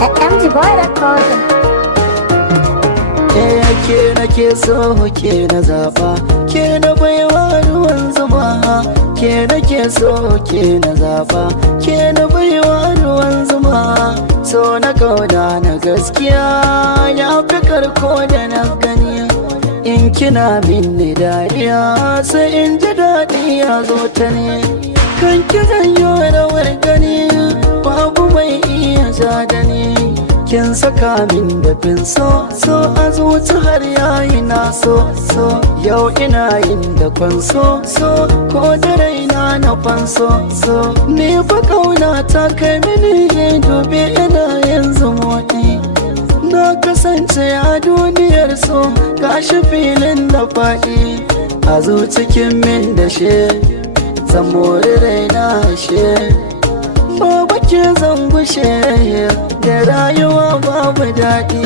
MG Boy Recording. Ke nake so ke na zaba, ke na baiwa ruwan zuma. Ke nake so ke na zaba, ke na baiwa ruwan zuma. So na kauda na gaskiya ya fi karko da na gani. In kina minni dariya sai in ji daɗi ya zo ta ne. Kan ki zanyo rawar gani babu mai iya ja da ni. Kin saka min da so a zuci har yayi na so yau ina yin da kwanso ko da raina na fanso ni fa kauna ta kai mini dubi ina yanzu motsi na kasance a duniyar so gashi filin da faɗi a zucikin min da she zan mori raina she babu ke zan gushe da rayuwa babu daɗi.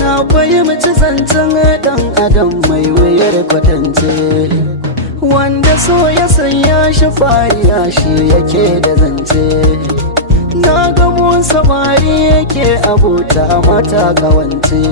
Na fahimci zancen ɗan adam mai wuyar kwatance, wanda so ya sanya shi fariya shi yake da zance. Na gamo samari yake abota mata kawance.